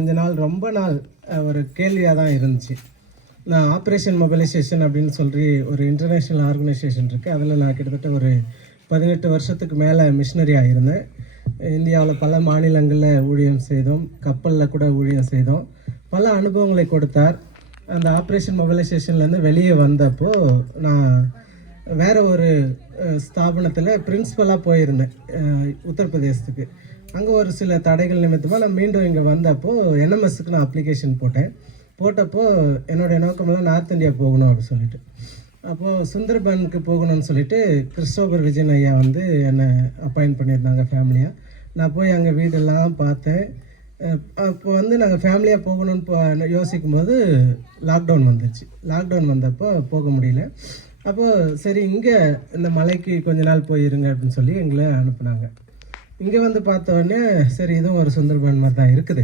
கொஞ்ச நாள் ரொம்ப நாள் ஒரு கேள்வியாக தான் இருந்துச்சு. நான் ஆப்ரேஷன் மொபைலைசேஷன் அப்படின்னு சொல்லி ஒரு இன்டர்நேஷ்னல் ஆர்கனைசேஷன் இருக்குது. அதில் நான் கிட்டத்தட்ட ஒரு 18 வருஷத்துக்கு மேலே மிஷினரியாக இருந்தேன். இந்தியாவில் பல மாநிலங்களில் ஊழியம் செய்தோம், கப்பலில் கூட ஊழியம் செய்தோம். பல அனுபவங்களை கொடுத்தார். அந்த ஆப்ரேஷன் மொபைலைசேஷன்லேருந்து வெளியே வந்தப்போ நான் வேறு ஒரு ஸ்தாபனத்தில் பிரின்ஸிபலாக போயிருந்தேன் உத்தரப்பிரதேசத்துக்கு. அங்கே ஒரு சில தடைகள் நிமித்தமாக நான் மீண்டும் இங்கே வந்தப்போ என்எம்எஸ்க்கு நான் அப்ளிகேஷன் போட்டப்போ என்னுடைய நோக்கமெல்லாம் நார்த் இந்தியா போகணும் அப்படின்னு சொல்லிட்டு, அப்போது சுந்தர்பனுக்கு போகணும்னு சொல்லிட்டு கிறிஸ்டோபர் விஜயன் ஐயா வந்து என்னை அப்பாயிண்ட் பண்ணியிருந்தாங்க ஃபேமிலியாக. நான் போய் அங்கே வீடெல்லாம் பார்த்தேன். அப்போ வந்து நாங்கள் ஃபேமிலியாக போகணும்னு யோசிக்கும் போது லாக்டவுன் வந்துச்சு. லாக்டவுன் வந்தப்போ போக முடியல. அப்போது சரி இங்கே இந்த மலைக்கு கொஞ்ச நாள் போயிருங்க அப்படின்னு சொல்லி எங்களை அனுப்புனாங்க. இங்கே வந்து பார்த்தோடனே சரி இதுவும் ஒரு சுந்தர்பன் மாதிரி தான் இருக்குது,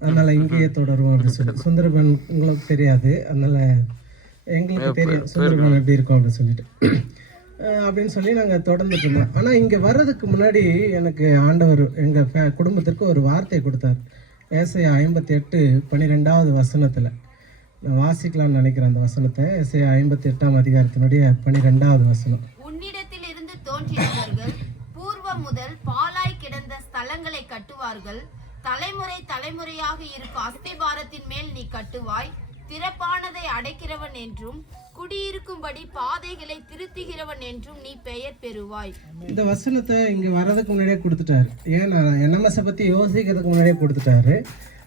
அதனால் இங்கேயே தொடருவோம் அப்படின்னு சொல்லி. சுந்தர்பன் உங்களுக்கு தெரியாது, அதனால் எங்களுக்கு தெரியும் சுந்தர்பன் எப்படி இருக்கும் அப்படின்னு சொல்லிட்டு அப்படின்னு சொல்லி நாங்கள் தொடர்ந்துட்டு இருந்தோம். ஆனால் இங்கே வர்றதுக்கு முன்னாடி எனக்கு ஆண்டவர் எங்கள் குடும்பத்திற்கு ஒரு வார்த்தை கொடுத்தார். ஏசாயா 58:12 வசனத்தில் நான் வாசிக்கலாம்னு நினைக்கிறேன். அந்த வசனத்தை ஏசாயா 58ஆம் அதிகாரத்தினுடைய 12வது வசனம். உன்னிடத்தில் இருந்து தோன்றியவர்கள் பூர்வ முதல் பாலாய் கிடந்த ஸ்தலங்களை கட்டுவார்கள். தலைமுறை தலைமுறையாக இருக்கும் அஸ்திபாரத்தின் மேல் நீ கட்டுவாய். திறப்பானதை அடைக்கிறவன் என்றும் குடியிருக்கும்படி பாதைகளை திருத்துகிறவன் என்றும் நீ பெயர் பெறுவாய். இந்த வசனத்தை இங்கே வர்றதுக்கு முன்னாடியே கொடுத்துட்டாரு. ஏன்னா என்எம்எஸை பற்றி யோசிக்கிறதுக்கு முன்னாடியே கொடுத்துட்டாரு.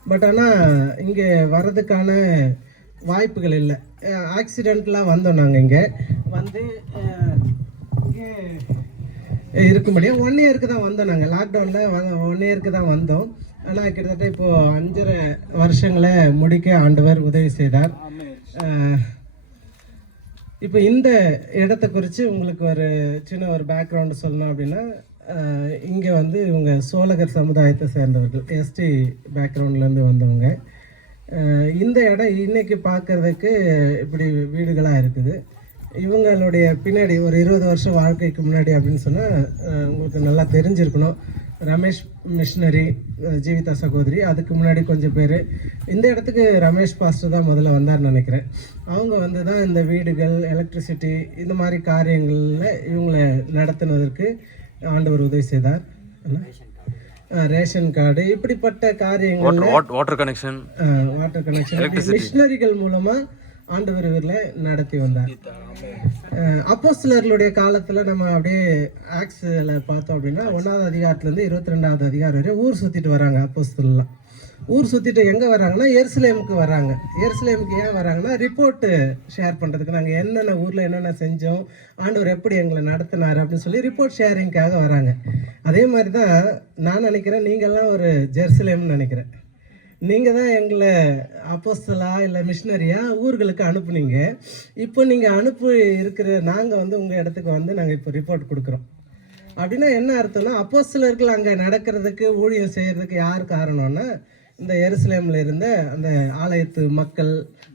பட் ஆனால் இங்கே வர்றதுக்கான வாய்ப்புகள் இல்லை. ஆக்சிடெண்ட்லாம் வந்தோம். நாங்கள் இங்கே வந்து இங்கே இருக்கும்படியாக 1 இயருக்கு தான் வந்தோம். நாங்கள் லாக்டவுனில் 1 இயருக்கு தான் வந்தோம். ஆனால் கிட்டத்தட்ட இப்போது 5.5 வருஷங்களை முடிக்க ஆண்டவர் உதவி செய்தார். இப்போ இந்த இடத்த குறித்து உங்களுக்கு ஒரு சின்ன ஒரு பேக்ரவுண்டு சொல்லணும் அப்படின்னா, இங்கே வந்து இவங்க சோழகர் சமுதாயத்தை சேர்ந்தவர்கள், எஸ்டி பேக்ரவுண்ட்லேருந்து வந்தவங்க. இந்த இடம் இன்றைக்கி பார்க்குறதுக்கு இப்படி வீடுகளாக இருக்குது. இவங்களுடைய பின்னாடி ஒரு 20 வருஷம் வாழ்க்கைக்கு முன்னாடி அப்படின்னு சொன்னால் உங்களுக்கு நல்லா தெரிஞ்சிருக்கணும். ரமேஷ் மிஷினரி, ஜீவிதா சகோதரி, அதுக்கு முன்னாடி கொஞ்சம் பேர். இந்த இடத்துக்கு ரமேஷ் பாஸ்டர் தான் முதல்ல வந்தார்னு நினைக்கிறேன். அவங்க வந்து தான் இந்த வீடுகள், எலக்ட்ரிசிட்டி, இந்த மாதிரி காரியங்களில் இவங்களை நடத்துனதற்கு ஆண்டவர் உதவி செய்தார். ரேஷன் கார்டு, இப்படிப்பட்ட காரியங்கள், வாட்டர் கனெக்ஷன் மிஷினரிகள் மூலமாக ஆண்டவர் இவரில் நடத்தி வந்தார். அப்போஸ்தலர்களுடைய காலத்தில் நம்ம அப்படியே ஆக்ஸில் பார்த்தோம் அப்படின்னா 1ஆவது அதிகாரத்துலேருந்து 22ஆவது அதிகாரம் வரை ஊர் சுற்றிட்டு வராங்க. அப்போஸ்தலர்லாம் ஊர் சுற்றிட்டு எங்கே வராங்கன்னா எருசலேமுக்கு வராங்க. எருசலேமுக்கு ஏன் வராங்கன்னா ரிப்போர்ட்டு ஷேர் பண்ணுறதுக்கு, நாங்கள் என்னென்ன ஊரில் என்னென்ன செஞ்சோம், ஆண்டவர் எப்படி எங்களை நடத்தினார் அப்படின்னு சொல்லி ரிப்போர்ட் ஷேரிங்காக வராங்க. அதே மாதிரி தான் நான் நினைக்கிறேன், நீங்கள்லாம் ஒரு ஜெருசலேம்னு நினைக்கிறேன். நீங்கள் தான் எங்களை அப்போஸ்தலா இல்லை மிஷினரியா ஊர்களுக்கு அனுப்புனீங்க. இப்போ நீங்கள் இருக்கிற நாங்கள் வந்து உங்கள் இடத்துக்கு வந்து நாங்கள் இப்போ ரிப்போர்ட் கொடுக்குறோம் அப்படின்னா என்ன அர்த்தம்னா, அப்போஸ்தலர்கள் அங்கே நடக்கிறதுக்கு, ஊழியம் செய்கிறதுக்கு யார் காரணம்னா இந்த எருசலேமில் இருந்த அந்த ஆலயத்து மக்கள்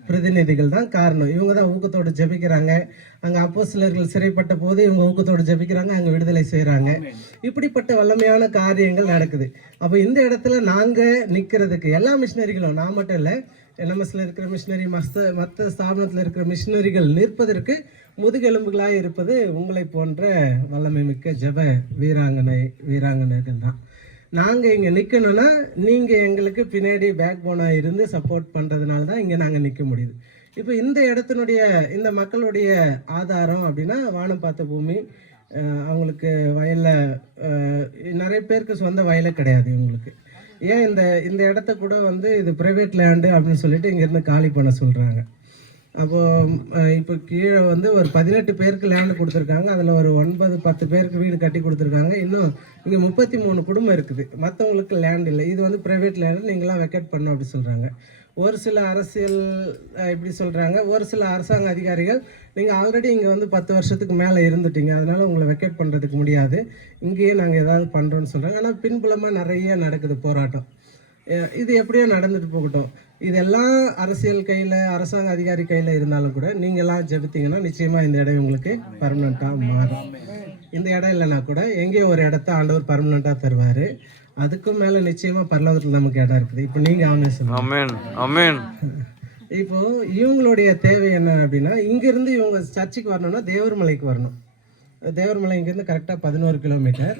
பிரதிநிதிகள் தான் காரணம். இவங்க தான் ஊக்கத்தோடு ஜெபிக்கிறாங்க. அங்கே அப்போஸ்தலர்கள் சிறைப்பட்ட போது இவங்க ஊக்கத்தோடு ஜெபிக்கிறாங்க, அங்கே விடுதலை செய்கிறாங்க. இப்படிப்பட்ட வல்லமையான காரியங்கள் நடக்குது. அப்போ இந்த இடத்துல நாங்கள் நிற்கிறதுக்கு எல்லா மிஷினரிகளும், நான் மட்டும் இல்லை, என்எம்எஸ்ல இருக்கிற மிஷினரி, மற்ற ஸ்தாபனத்தில் இருக்கிற மிஷினரிகள் நிற்பதற்கு முதுகெலும்புகளாக இருப்பது உங்களை போன்ற வல்லமை மிக்க ஜெப வீராங்கனைகள் தான். நாங்கள் இங்கே நிற்கணும்னா நீங்கள் எங்களுக்கு பின்னாடி பேக் போனாக இருந்து சப்போர்ட் பண்ணுறதுனால தான் இங்கே நாங்கள் நிற்க முடியுது. இப்போ இந்த இடத்தினுடைய, இந்த மக்களுடைய ஆதாரம் அப்படின்னா வானம் பார்த்த பூமி. அவங்களுக்கு வயலில் நிறைய பேருக்கு சொந்த வயலே கிடையாது இவங்களுக்கு. ஏன் இந்த இடத்த கூட வந்து இது ப்ரைவேட் லேண்டு அப்படின்னு சொல்லிட்டு இங்கேருந்து காலி பண்ண சொல்கிறாங்க. அப்போது இப்போ கீழே வந்து ஒரு 18 பேருக்கு லேண்டு கொடுத்துருக்காங்க. அதில் ஒரு 9-10 பேருக்கு வீடு கட்டி கொடுத்துருக்காங்க. இன்னும் இங்கே 33 குடும்பம் இருக்குது, மற்றவங்களுக்கு லேண்ட் இல்லை. இது வந்து ப்ரைவேட் லேண்டு, நீங்களாம் வெக்கேட் பண்ணணும் அப்படி சொல்கிறாங்க. ஒரு சில அரசியல் இப்படி சொல்கிறாங்க. ஒரு சில அரசாங்க அதிகாரிகள் நீங்கள் ஆல்ரெடி இங்கே வந்து 10 வருஷத்துக்கு மேலே இருந்துட்டீங்க, அதனால் உங்களை வெக்கேட் பண்ணுறதுக்கு முடியாது, இங்கேயே நாங்கள் ஏதாவது பண்ணுறோன்னு சொல்கிறாங்க. ஆனால் பின்புலமாக நிறைய நடக்குது போராட்டம். இது எப்படியோ நடந்துட்டு போகட்டும். இதெல்லாம் அரசியல் கையில், அரசாங்க அதிகாரி கையில் இருந்தாலும் கூட நீங்கள்லாம் ஜெபித்தீங்கன்னா நிச்சயமாக இந்த இடம் உங்களுக்கு பர்மனெண்ட்டாக மாறும். இந்த இடம் இல்லைன்னா கூட எங்கேயோ ஒரு இடத்த ஆண்டவர் பர்மனெண்ட்டாக தருவார். அதுக்கும் மேலே நிச்சயமாக பரலோகத்தில் நமக்கு இடம் இருக்குது. இப்போ நீங்கள் ஆமே சொல்லுங்க. ஆமென் ஆமென். இப்போ இவங்களுடைய தேவை என்ன அப்படின்னா, இங்கேருந்து இவங்க சர்ச்சுக்கு வரணும்னா தேவர்மலைக்கு வரணும். தேவர்மலை இங்கேருந்து கரெக்டாக 11 கிலோமீட்டர்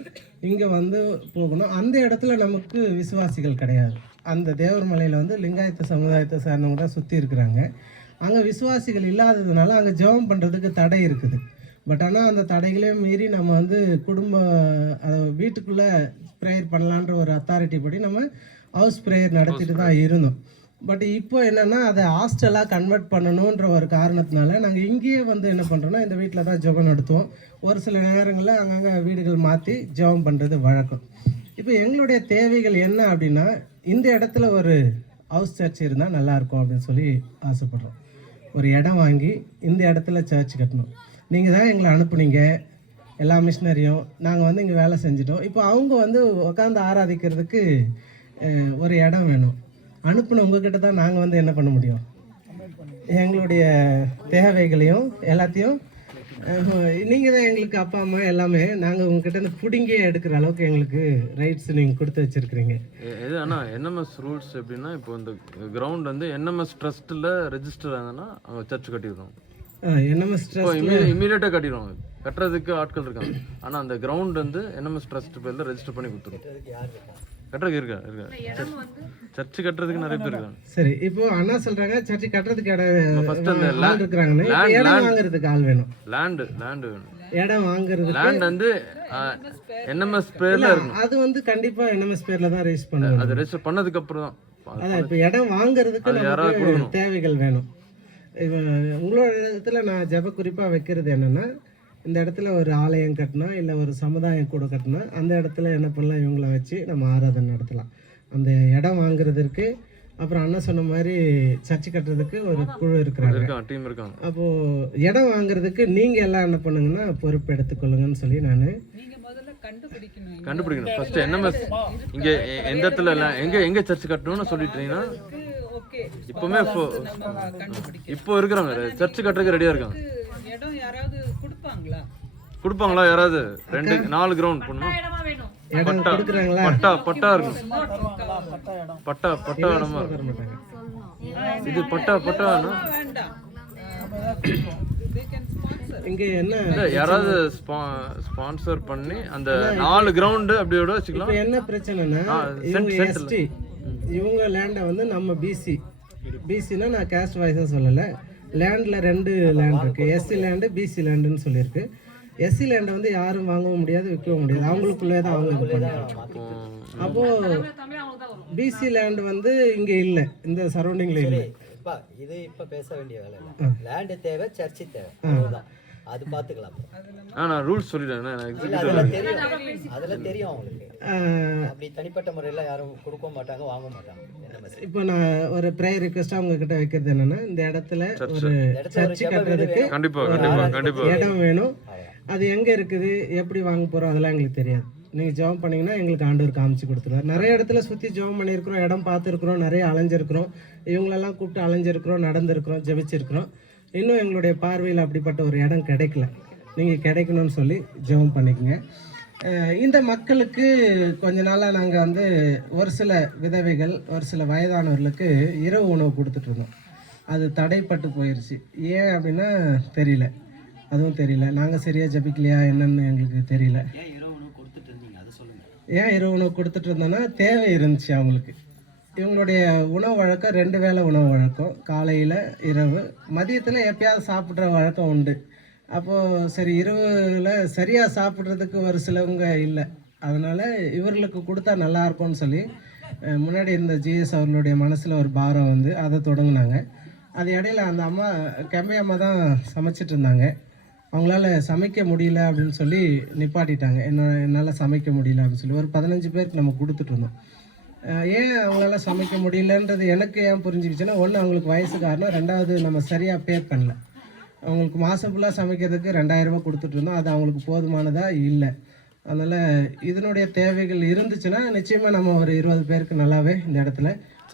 இங்கே வந்து போகணும். அந்த இடத்துல நமக்கு விசுவாசிகள் கிடையாது. அந்த தேவர்மலையில் வந்து லிங்காயத்த சமுதாயத்தை சார்ந்தவங்க தான் சுற்றி இருக்கிறாங்க. அங்கே விசுவாசிகள் இல்லாததுனால அங்கே ஜெபம் பண்ணுறதுக்கு தடை இருக்குது. பட் ஆனால் அந்த தடைகளையும் மீறி நம்ம வந்து வீட்டுக்குள்ளே ப்ரேயர் பண்ணலான்ற ஒரு அத்தாரிட்டி படி நம்ம ஹவுஸ் ப்ரேயர் நடத்திட்டு தான் இருந்தோம். பட் இப்போ என்னென்னா அதை ஹாஸ்டலாக கன்வெர்ட் பண்ணணுன்ற ஒரு காரணத்தினால நாங்கள் இங்கேயே வந்து என்ன பண்ணுறோன்னா இந்த வீட்டில் தான் ஜெபம் நடத்துவோம். ஒரு சில நேரங்களில் அங்கங்கே வீடுகள் மாற்றி ஜெபம் பண்ணுறது வழக்கம். இப்போ எங்களுடைய தேவைகள் என்ன அப்படின்னா, இந்த இடத்துல ஒரு ஹவுஸ் சர்ச் இருந்தால் நல்லாயிருக்கும் அப்படின்னு சொல்லி ஆசைப்பட்றோம். ஒரு இடம் வாங்கி இந்த இடத்துல சர்ச் கட்டணும். நீங்கள் தான் எங்களை அனுப்புனீங்க, எல்லா மிஷினரியும் நாங்கள் வந்து இங்கே வேலை செஞ்சிட்டோம். இப்போ அவங்க வந்து உட்காந்து ஆராதிக்கிறதுக்கு ஒரு இடம் வேணும். அனுப்புன உங்ககிட்ட தான் நாங்கள் வந்து என்ன பண்ண முடியும், எங்களுடைய தேவைகளையும் எல்லாத்தையும் நீங்கள் தான் எங்களுக்கு அப்பா அம்மா எல்லாமே. நாங்கள் உங்ககிட்ட இருந்து பிடுங்கியே எடுக்கிற அளவுக்கு எங்களுக்கு ரைட்ஸ் நீங்கள் கொடுத்து வச்சுருக்கிறீங்க. இது ஆனால் என்எம்எஸ் ரூல்ஸ் எப்படின்னா, இப்போ இந்த கிரவுண்ட் வந்து என்எம்எஸ் ட்ரஸ்ட்டில் ரெஜிஸ்டர் ஆகுதுன்னா அவங்க சர்ச் கட்டிடுறோம். என்எம்எஸ் இமீடியட்டாக கட்டிடுவாங்க. கட்டுறதுக்கு ஆட்கள் இருக்காங்க. ஆனால் அந்த கிரவுண்ட் வந்து என்எம்எஸ் ட்ரஸ்ட் பேரில் ரெஜிஸ்டர் பண்ணி கொடுத்துரும். கட்டுறதுக்கு இருக்கா சர்ச்சு கட்டுறதுக்கு நிறைய பேர் இருக்காங்க. சரி, இப்போ அண்ணா சொல்றாங்க சர்ச்சு கட்டுறதுக்கு இடம் இருக்கிறாங்க. இடம் வாங்குறதுக்கு ஆள் வேணும். லேண்ட் வேணும். இடம் வாங்குறதுக்கு லேண்ட் வந்து என்எம்எஸ் பேர்ல இருக்கும். அது வந்து கண்டிப்பா என்எம்எஸ் பேர்ல தான் ரெஜிஸ்டர் பண்ணுவாங்க. அது ரெஜிஸ்டர் பண்ணதுக்கு அப்புறம் தான். அதான் இப்போ இடம் வாங்குறதுக்கு நமக்கு தேவைகள் வேணும். இப்போ உங்களோட இடத்துல நான் ஜெப குறிப்பாக வைக்கிறது என்னென்னா, இந்த இடத்துல ஒரு ஆலயம் கட்டினா இல்லை ஒரு சமுதாயம் கூட கட்டினா அந்த இடத்துல என்ன பண்ணலாம், இவங்கள வச்சு நம்ம ஆராதனை நடத்தலாம். அந்த இடம் வாங்குறதுக்கு அப்புறம் அண்ணா சொன்ன மாதிரி சர்ச்சு கட்டுறதுக்கு ஒரு குழு இருக்கிறாங்க, டீம் இருக்காங்க. அப்போது இடம் வாங்குறதுக்கு நீங்கள் எல்லாம் என்ன பண்ணுங்கன்னா பொறுப்பு எடுத்துக்கொள்ளுங்கன்னு சொல்லி நான் கண்டுபிடிக்கணும். ஃபர்ஸ்ட் என்எம்எஸ் இங்கே எந்த இடத்துல எங்கே சர்ச் கட்டணும்னு சொல்லிட்டீங்கன்னா இப்போவுமே இப்போ இருக்கிறாங்க சர்ச் கட்டுறதுக்கு ரெடியாக இருக்காங்க. கொடுப்பாங்களா யாராவது 2-4 கிரவுண்ட் பண்ணுமா? பட்டா பட்டா இருக்கும். பட்டா இடமா இருக்கும். இது பட்டா இங்க என்ன யாராவது ஸ்பான்சர் பண்ணி அந்த 4 கிரவுண்ட் அப்படியோட வச்சுக்கலாம். என்ன பிரச்சனைனா, இவங்க லேண்டை வந்து நம்ம பிசினா நான் கேஸ்ட் வைஸாக சொல்லலை, லேண்டில் 2 லேண்ட் இருக்குது. எஸ்சி லேண்டு பிசி லேண்டுன்னு சொல்லியிருக்கு. எஸ்சி லேண்டை வந்து யாரும் வாங்கவும் முடியாது விற்கவும் முடியாது, அவங்களுக்குள்ளே தான் அவங்க இது பண்ணிக்கலாம். அப்போது பிசி லேண்டு வந்து இங்கே இல்லை, இந்த சரௌண்டிங்கில் இல்லை. இது இப்போ பேச வேண்டிய வேலை இல்லை. லேண்டு தேவை, சர்ச்சு தேவை, அவ்வளோதான். அது பார்த்துக்கலாம். நான் ரூல்ஸ் சொல்லிட்டேன். அதில் தெரியும் அவங்களுக்கு. அப்படி தனிப்பட்ட முறையில் யாரும் கொடுக்க மாட்டாங்க, வாங்க மாட்டாங்க. இப்போ நான் ஒரு ப்ரேயர் ரிக்வெஸ்ட்டாக உங்ககிட்ட வைக்கிறது என்னன்னா, இந்த இடத்துல ஒரு சர்ச்சு கட்டுறதுக்கு இடம் வேணும். அது எங்கே இருக்குது, எப்படி வாங்க போகிறோம், அதெல்லாம் எங்களுக்கு தெரியாது. நீங்கள் ஜெபம் பண்ணிங்கன்னா எங்களுக்கு ஆண்டவர் காமிச்சு கொடுத்துருவார். நிறைய இடத்துல சுற்றி ஜெபம் பண்ணியிருக்கிறோம், இடம் பார்த்துருக்குறோம், நிறைய அலைஞ்சிருக்கிறோம், இவங்களெல்லாம் கூப்பிட்டு அலைஞ்சிருக்கிறோம், நடந்திருக்கிறோம், ஜெபிச்சிருக்கிறோம். இன்னும் எங்களுடைய பார்வையில் அப்படிப்பட்ட ஒரு இடம் கிடைக்கல. நீங்கள் கிடைக்கணும்னு சொல்லி ஜெபம் பண்ணிக்கோங்க. இந்த மக்களுக்கு கொஞ்ச நாளாக நாங்கள் வந்து ஒரு சில விதவைகள், ஒரு சில வயதானவர்களுக்கு இரவு உணவு கொடுத்துட்ருந்தோம். அது தடைப்பட்டு போயிடுச்சு. ஏன் அப்படின்னா தெரியல, அதுவும் தெரியல. நாங்கள் சரியாக ஜபிக்கலையா என்னன்னு எங்களுக்கு தெரியல. ஏன் இரவு உணவு கொடுத்துட்டு இருந்தோன்னா தேவை இருந்துச்சு அவங்களுக்கு. இவங்களுடைய உணவு வழக்கம் 2 வேளை உணவு வழக்கம், காலையில் இரவு. மதியத்தில் எப்பயாவது சாப்பிட்ற வழக்கம் உண்டு. அப்போது சரி, இரவில் சரியாக சாப்பிட்றதுக்கு ஒரு சிலவங்க இல்லை, அதனால் இவர்களுக்கு கொடுத்தா நல்லாயிருக்கும்னு சொல்லி முன்னாடி இருந்த ஜிஎஸ் அவர்களுடைய மனசில் ஒரு பாரம் வந்து அதை தொடங்கினாங்க. அது இடையில அந்த அம்மா கெம்மை அம்மா தான் சமைச்சிட்டு இருந்தாங்க. அவங்களால சமைக்க முடியல அப்படின்னு சொல்லி நிப்பாட்டிட்டாங்க. என்னால் சமைக்க முடியல அப்படின்னு சொல்லி ஒரு 15 பேருக்கு நம்ம கொடுத்துட்ருந்தோம். ஏன் அவங்களால சமைக்க முடியலன்றது எனக்கு ஏன் புரிஞ்சுக்கிச்சுன்னா, ஒன்று அவங்களுக்கு வயசு காரணம், 2வது நம்ம சரியாக பே பண்ணல. அவங்களுக்கு மாதம் ஃபுல்லாக சமைக்கிறதுக்கு 2000 ரூபா கொடுத்துட்ருந்தோம். அது அவங்களுக்கு போதுமானதாக இல்லை. அதனால் இதனுடைய தேவைகள் இருந்துச்சுன்னா நிச்சயமாக நம்ம ஒரு 20 பேருக்கு நல்லாவே இந்த இடத்துல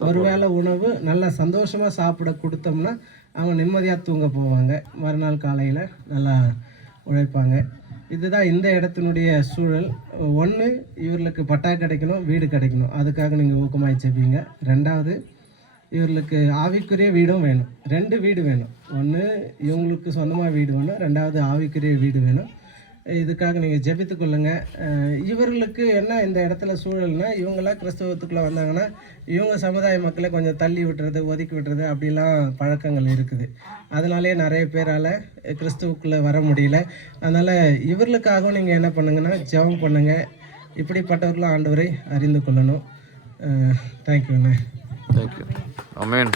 ஒரு வேளை உணவு நல்லா சந்தோஷமாக சாப்பிட கொடுத்தோம்னா அவங்க நிம்மதியாக தூங்க போவாங்க, மறுநாள் காலையில் நல்லா உழைப்பாங்க. இதுதான் இந்த இடத்தினுடைய சூழல். ஒன்று, இவர்களுக்கு பட்டா கிடைக்கணும், வீடு கிடைக்கணும், அதுக்காக நீங்கள் ஊக்கமாக ஜெபிங்க. ரெண்டாவது, இவர்களுக்கு ஆவிக்குரிய வீடும் வேணும். 2 வீடு வேணும். ஒன்று இவங்களுக்கு சொந்தமாக வீடு வேணும், ரெண்டாவது ஆவிக்குரிய வீடு வேணும். இதுக்காக நீங்கள் ஜெபித்து கொள்ளுங்கள். இவர்களுக்கு என்ன இந்த இடத்துல சூழல்னா, இவங்களாம் கிறிஸ்தவத்துக்குள்ளே வந்தாங்கன்னா இவங்க சமுதாய மக்களை கொஞ்சம் தள்ளி விட்டுறது, ஒதுக்கி விட்டுறது, அப்படிலாம் பழக்கங்கள் இருக்குது. அதனாலே நிறைய பேரால் கிறிஸ்துவுக்குள்ளே வர முடியல. அதனால் இவர்களுக்காகவும் நீங்கள் என்ன பண்ணுங்கன்னா ஜெபம் பண்ணுங்கள். இப்படிப்பட்டவர்களும் ஆண்டவரை அறிந்து கொள்ளணும். தேங்க்யூண்ணே. தேங்க்யூ. ஆமென்.